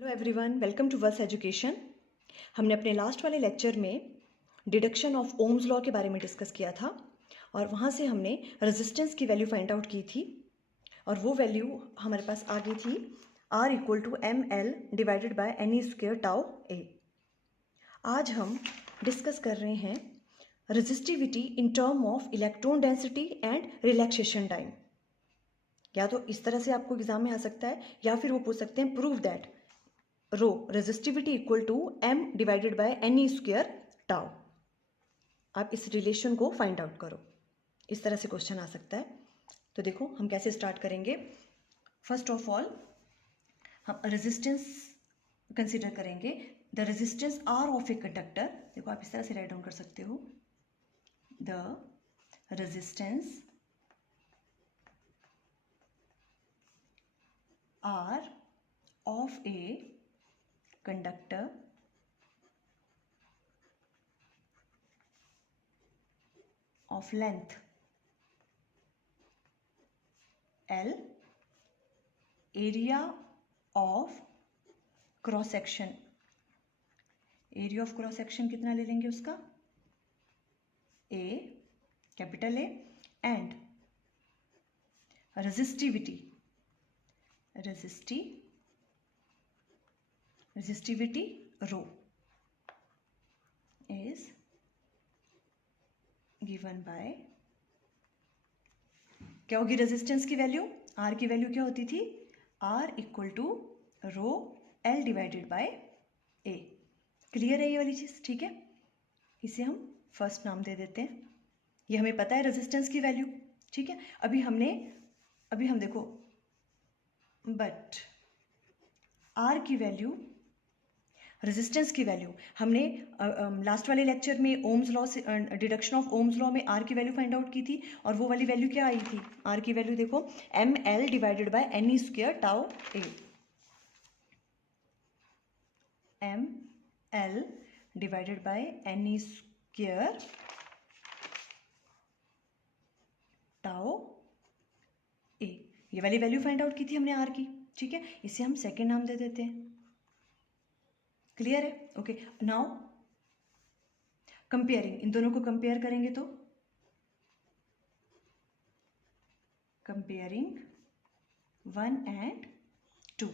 Hello everyone, welcome to verse education. हमने अपने last वाले लेक्चर में डिडक्शन ऑफ ओम्स लॉ के बारे में डिस्कस किया था और वहाँ से हमने रेजिस्टेंस की वैल्यू फाइंड आउट की थी और वो वैल्यू हमारे पास आ गई थी R equal to ML divided by NE square tau A। आज हम डिस्कस कर रहे हैं resistivity in term of electron density and relaxation time. या तो इस तरह से आपको एग्जाम में आ सकता है या फिर वो पूछ सकते हैं prove that rho resistivity equal to m divided by NE square tau. आप इस रिलेशन को फाइंड आउट करो, इस तरह से क्वेश्चन आ सकता है। तो देखो हम कैसे स्टार्ट करेंगे। फर्स्ट ऑफ ऑल हम रेजिस्टेंस कंसिडर करेंगे। The resistance R of a conductor, देखो आप इस तरह से राइट डाउन कर सकते हो। The resistance R of A conductor of length L, area of cross section, area of cross section कितना ले लेंगे उसका A, capital A, and resistivity rho is given by, क्या होगी रेजिस्टेंस की वैल्यू, R की वैल्यू क्या होती थी, R equal to rho L divided by A। Clear है ये वाली चीज, ठीक है। इसे हम फर्स्ट नाम दे देते हैं, ये हमें पता है रेजिस्टेंस की वैल्यू, ठीक है। अभी हम देखो बट R की वैल्यू, रेजिस्टेंस की वैल्यू हमने लास्ट वाले लेक्चर में ओम्स लॉ से डिडक्शन ऑफ ओम्स लॉ में R की वैल्यू फाइंड आउट की थी और वो वाली वैल्यू क्या आई थी, R की वैल्यू देखो ML divided by NE square tau A। ML divided by NE square tau A, ये वाली वैल्यू फाइंड आउट की थी हमने R की, ठीक है। इसे हम सेकेंड नाम दे देते हैं। क्लियर है, ओके। नाउ कंपेयरिंग, इन दोनों को कंपेयर करेंगे तो कंपेयरिंग 1 एंड 2,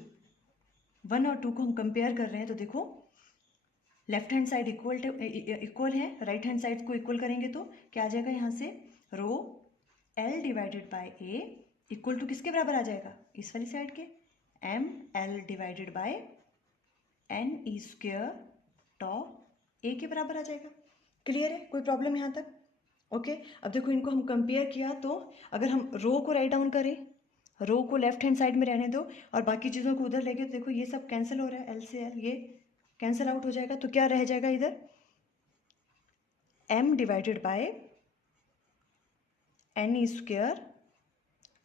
1 और 2 को हम कंपेयर कर रहे हैं तो देखो लेफ्ट हैंड साइड इक्वल है, राइट हैंड साइड को इक्वल करेंगे तो क्या आ जाएगा, यहाँ से rho L divided by A equal to किसके बराबर आ जाएगा, इस वाली साइड के ML divided by NE square tau A के बराबर आ जाएगा। क्लियर है, कोई प्रॉब्लम यहाँ तक, ओके। अब देखो इनको हम कंपेयर किया तो अगर हम रो को राइट डाउन करें, रो को लेफ्ट हैंड साइड में रहने दो और बाकी चीज़ों को उधर लेके, तो देखो ये सब कैंसिल हो रहा है, L से L ये कैंसिल आउट हो जाएगा, तो क्या रह जाएगा इधर M divided by NE square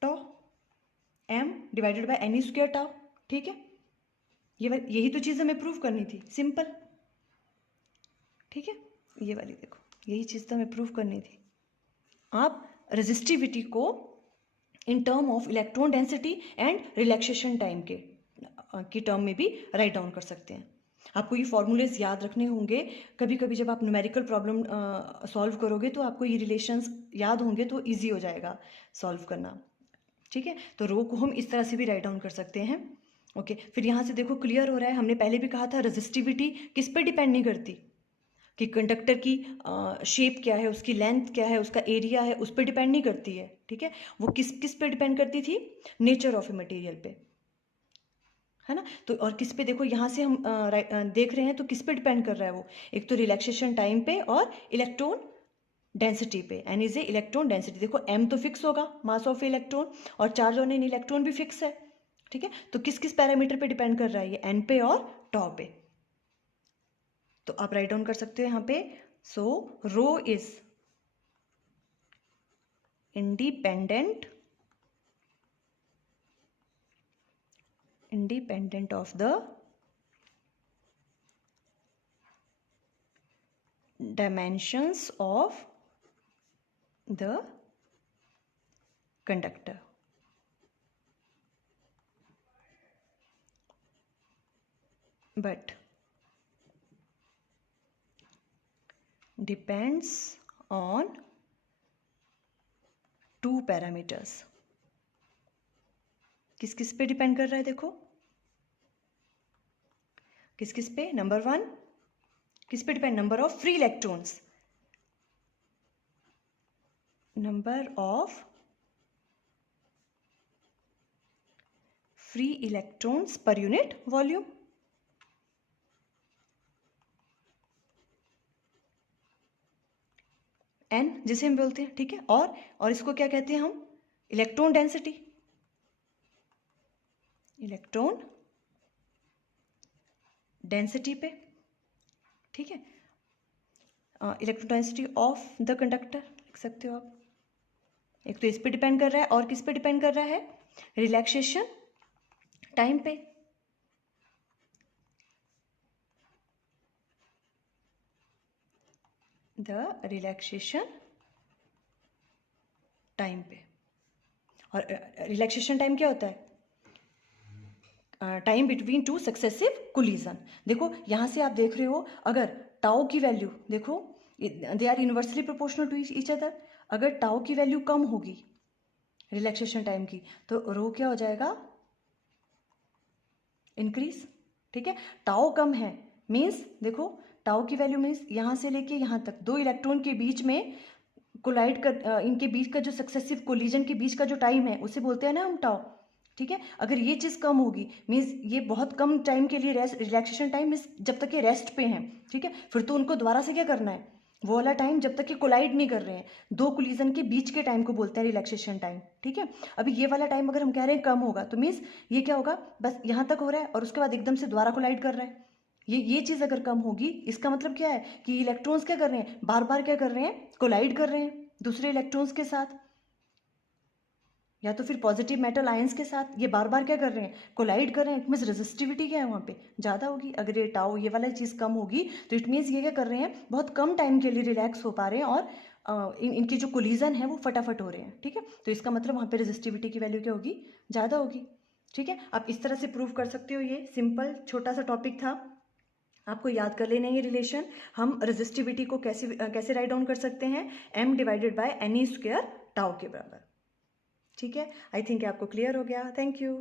tau, M divided by NE square tau, ठीक है। यही तो चीज़ हमें प्रूव करनी थी, सिंपल, ठीक है। ये वाली देखो, यही चीज़ तो हमें प्रूव करनी थी। आप रेजिस्टिविटी को इन term of electron density and relaxation time की टर्म में भी राइट डाउन कर सकते हैं। आपको ये फॉर्मूलेज याद रखने होंगे, कभी कभी जब आप न्यूमेरिकल प्रॉब्लम सॉल्व करोगे तो आपको ये रिलेशंस याद होंगे तो इजी हो जाएगा सॉल्व करना, ठीक है। तो रो को हम इस तरह से भी राइट डाउन कर सकते हैं, ओके। फिर यहाँ से देखो क्लियर हो रहा है, हमने पहले भी कहा था रेजिस्टिविटी किस पे डिपेंड नहीं करती, कि कंडक्टर की शेप क्या है, उसकी लेंथ क्या है, उसका एरिया है, उस पर डिपेंड नहीं करती है, ठीक है। वो किस किस पे डिपेंड करती थी, नेचर ऑफ ए मटेरियल पे, है ना। तो और किस पे, देखो यहाँ से हम देख रहे हैं तो किस पे डिपेंड कर रहा है वो, एक तो रिलैक्सेशन टाइम पे और इलेक्ट्रॉन डेंसिटी पे। N is a electron density, देखो M तो फिक्स होगा, मास ऑफ इलेक्ट्रॉन, और चार्ज ऑन एन इलेक्ट्रॉन भी फिक्स है, ठीक है। तो किस किस पैरामीटर पे डिपेंड कर रहा है ये, N पे और टॉ पे। तो आप राइट डाउन कर सकते हो यहाँ पे, सो रो is independent of the dimensions of the conductor. but depends on two parameters. किस किस पे डिपेंड कर रहा है? देखो किस किस पे? नंबर 1 किस पे depend? Number of free electrons, number of free electrons per unit volume. N जिसे हम बोलते हैं, ठीक है। और इसको क्या कहते हैं हम? इलेक्ट्रॉन डेंसिटी, इलेक्ट्रॉन डेंसिटी पे, ठीक है। Electron density of the conductor लिख सकते हो आप। एक तो इस पे डिपेंड कर रहा है और किस पे डिपेंड कर रहा है? रिलैक्सेशन टाइम पे। द रिलैक्सेशन टाइम पे। और रिलैक्सेशन टाइम क्या होता है? Time between two successive collision. देखो यहाँ से आप देख रहे हो, अगर टाउ की वैल्यू देखो, they are inversely proportional to each other. अगर टाउ की वैल्यू कम होगी रिलैक्सेशन टाइम की, तो रो क्या हो जाएगा? इंक्रीज, ठीक है। टाउ कम है मीन्स, देखो टाउ की वैल्यू मीन्स यहाँ से लेके यहाँ तक दो इलेक्ट्रॉन के बीच में कोलाइड कर, इनके बीच का जो सक्सेसिव कोलिजन के बीच का जो टाइम है उसे बोलते हैं ना हम टाउ, ठीक है। अगर ये चीज़ कम होगी मीन्स ये बहुत कम टाइम के लिए रेस्ट, रिलैक्सेशन टाइम मीन्स जब तक ये रेस्ट पे हैं, ठीक है। फिर तो उनको दोबारा से क्या करना है? वो वाला टाइम जब तक ये कोलाइड नहीं कर रहे हैं, दो कोलिजन के बीच के टाइम को बोलते हैं रिलैक्सेशन टाइम, ठीक है। अभी ये वाला टाइम अगर हम कह रहे हैं कम होगा तो मीन्स ये क्या होगा? बस यहाँ तक हो रहा है और उसके बाद एकदम से दोबारा कोलाइड कर रहा है। ये चीज़ अगर कम होगी, इसका मतलब क्या है कि इलेक्ट्रॉन्स क्या कर रहे हैं? बार बार क्या कर रहे हैं? कोलाइड कर रहे हैं दूसरे इलेक्ट्रॉन्स के साथ, या तो फिर पॉजिटिव मेटल आयंस के साथ। ये बार बार क्या कर रहे हैं? कोलाइड कर रहे हैं। मीन्स रेजिस्टिविटी क्या है वहाँ पे? ज़्यादा होगी। अगर ये टाउ ये वाला चीज़ कम होगी तो इट मीन्स ये क्या कर रहे हैं? बहुत कम टाइम के लिए रिलैक्स हो पा रहे हैं और इनकी जो कोलिजन है वो फटाफट हो रहे हैं, ठीक है। तो इसका मतलब वहाँ पे रेजिस्टिविटी की वैल्यू क्या होगी? ज़्यादा होगी, ठीक है। आप इस तरह से प्रूव कर सकते हो। ये सिंपल छोटा सा टॉपिक था, आपको याद कर लेना है ये रिलेशन। हम रेजिस्टिविटी को कैसे राइट डाउन कर सकते हैं? m divided by NE square tau के बराबर, ठीक है। आई थिंक आपको क्लियर हो गया। Thank you.